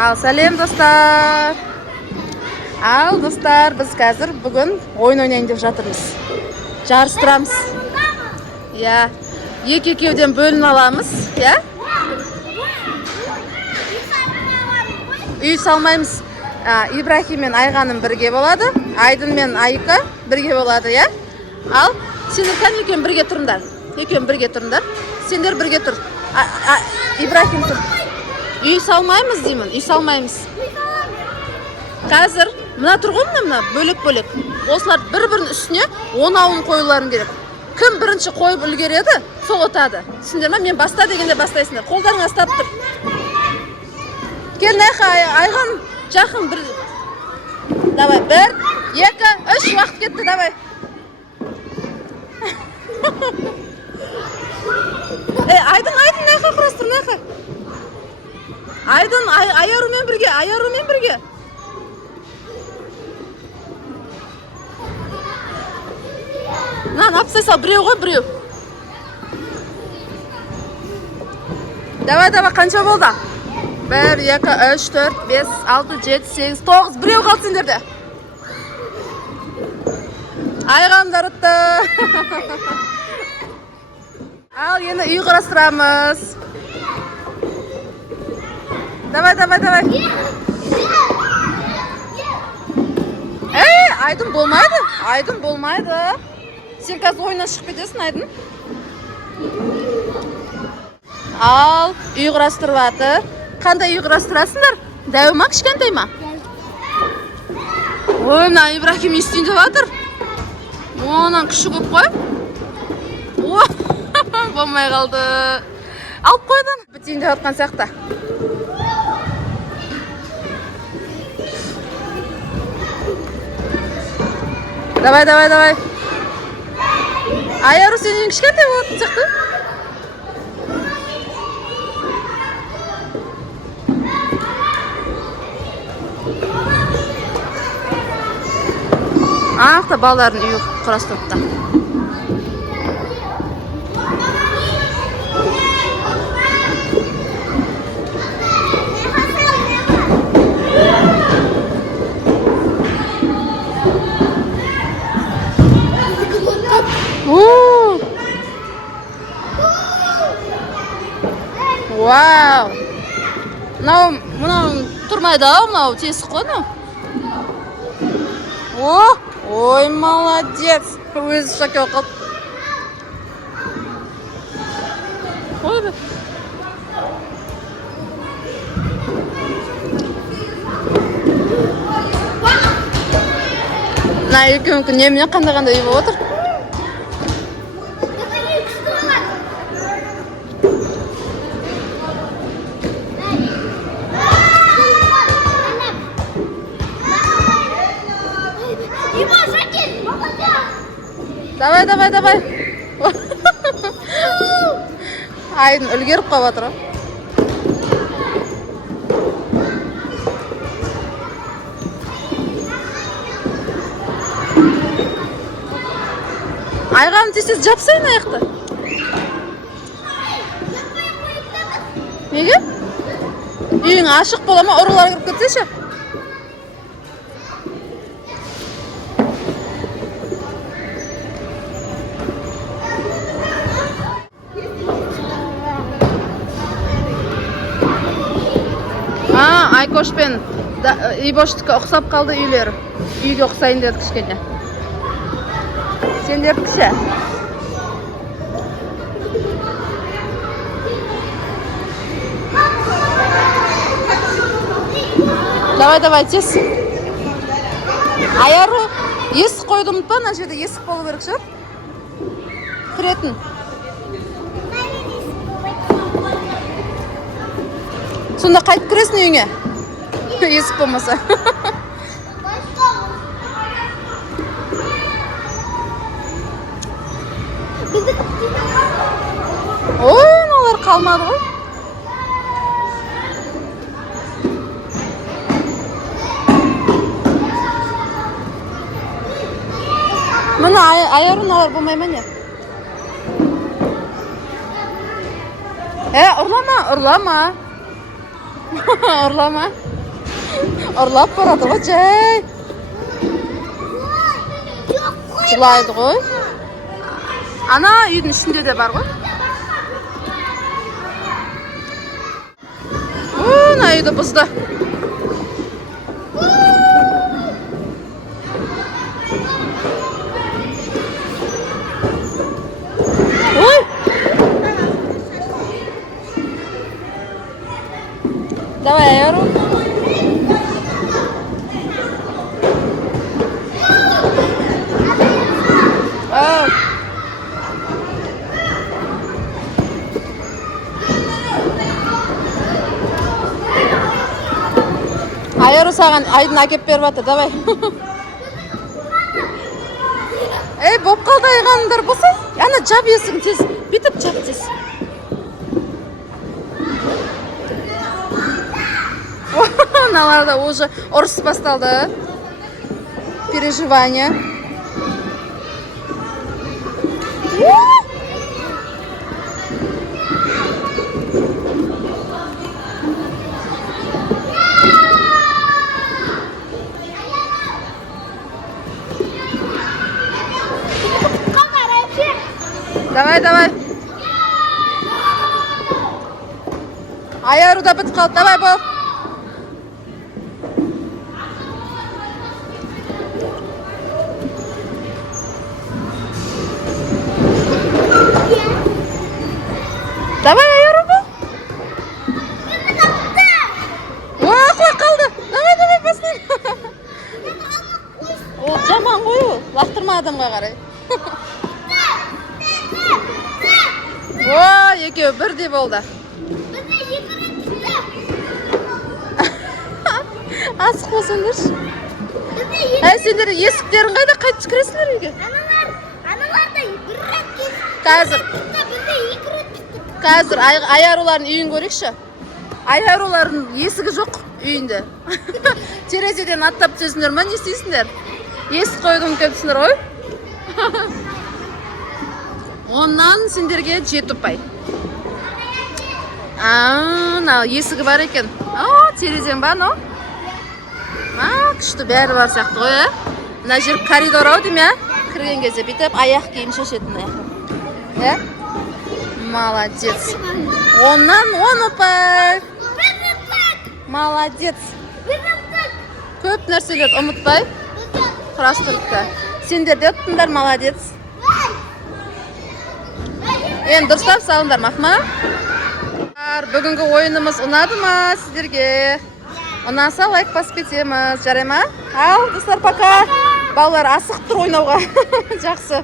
Ал сәлем достар. Ал достар, біз қазір бүгін ойын ойнайын деп жатырмыз. Жарыстырамыз. Я, екі-екеуден бөлін аламыз, я? Үй салмаймыз. Ибрахим мен Айғаным бірге болады, Айдын мен Айка бірге болады, я? Ал сендер кәне екеуін бірге тұрыңдар. Екеуін бірге тұрыңдар. Сендер бірге тұр. Ибрахим тұр. Үй салмаймыз деймін, үй салмаймыз. Қазір мына тұр ғой, мына бөлек-бөлек. Осылар бір-бірінің үстіне 10 ауын қойыларын керек. Кім бірінші қойып үлгереді, сол ұтады. Түсіндер ме? Мен баста дегенде бастайсыңдар. Қолдарың астап тұр. Кел, Айған, жақын бір. Давай, 1, 2, 3 уақыт кетті, давай. Айдын, нәйқа құрастыр, нәйқа. Айдын, аярумен бірге. Апсай сал, біреу ғой, біреу. Давай, қанша болды? 1, 2, 3, 4, 5, 6, 7, 8, 9, біреу қалды сендерде. Айғандар ұтты. Ал, енді үй құрастырамыз. Давай. Айдын болмайды. Сен қазір ойына шығып кетесің, Айдын. Ал, үй құрастырып жатыр. Қандай үй құрастырасыңдар? Дәу ма, кішкентай ма? Ой, мына Ибрахим естейін деп жатыр. Онан күші көп қой. Болмай қалды. Алып қойдың. Бітейін деп жатқан сияқты. Давай. Айару сенен кішкентай болатын сияқты. Ақта балалардың үйі құрастырыпты. Вау! Мынау тұрмайды ау, мынау тесік қой, мынау. Ой, молодец! Өзі шоке оқып. Ой, бе. Мына екеуінкі немене қандай үй болып отыр. Давай. Айдын үлгеріп қап отыр. Айғаным тесіз жапсайын аяқты. Неге? Үйің ашық бола ма, ұрылар кіріп кетсеші? Айкош пен Ибоштікі ұқсап қалды үйлері. Үйге ұқсайын деді кішкене. Сендер кіші. Давай, тес. Айару, есік қойды ұмытпа, мына жерде есік болу керек шығар. Кіретін. Сонда қайтып кіресің үйіңе? Есік болмаса. Ой, олар қалмады ғой. Мына Айарун олар болмай ма не? Ұрлама. Ұрлама. Ұрлап барады ғой, жай. Жылайды ғой. Ана үйдің ішінде де бар ғой. Ана үйді бұзды. Ой! Давай, Айару. Айару саған айдын әкеп беріп жатыр, давай. Ей, боп қалды айғаныңдар болса, ана жап есігін тез, бітіп жап тез. Мыналарда уже ұрыс басталды. Переживание. Давай, давай. Айару да бітіп қалды, давай бол. Давай, Айару бол. Ой, қой қалды. Давай, давай, бастай. Ол жаман ғой ол, лақтырма адамға қарай. О, екеуі бірдей болды. Асық болсыңдаршы. Әй, сендер есіктерін қайда қайтып кіресіңдер үйге? Аналар да бір рет Қазір Айарулардың үйін көрейікші. Айарулардың есігі жоқ үйінде. Терезеден аттап түсесіңдер ма, не істейсіңдер? Есік қойдың көпсіңдер ғой. Оннан сендерге 7 ұпай. Есігі бар екен. Терезен ба, но? Күшті бәрі бар сияқты ғой, Мына жер коридор ау дейм, кірген кезде бүйтіп аяқ киім шешетін аяқ. Молодец. Оннан 10 ұпай. Молодец. Көп нәрселер ұмытпай құрастырыпты. Сендер де ұттыңдар, молодец. Енді дұрыстап салыңдар, мақма. Бүгінгі ойынымыз ұнады ма сіздерге? Ұнаса лайк басып кетеміз, жарай ма? Ал, достар, пока. Балалар асық тұр ойнауға. Жақсы.